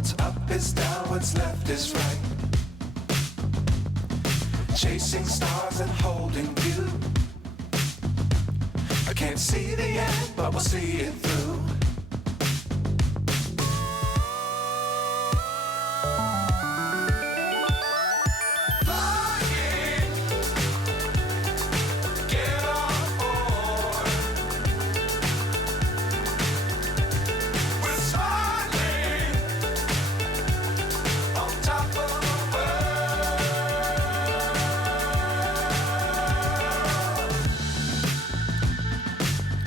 What's up is down, what's left is right. Chasing stars and holding you. I can't see the end, but we'll see it through.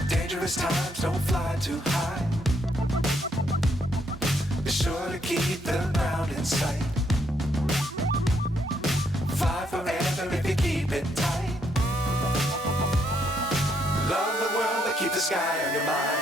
Dangerous times, don't fly too high. Be sure to keep the ground in sight. Fly forever if you keep it tight. Love the world, but keep the sky on your mind.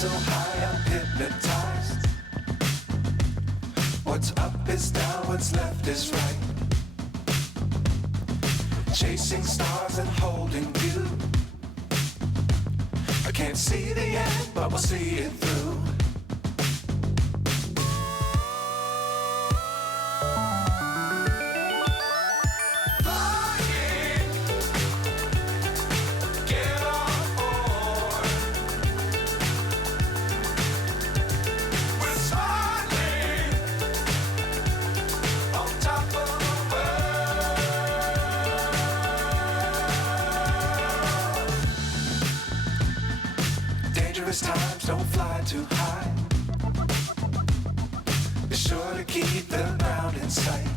So high, I'm hypnotized. What's up is down, what's left is right. Chasing stars and holding you. I can't see the end, but we'll see it through. Dangerous times, don't fly too high. Be sure to keep the ground in sight.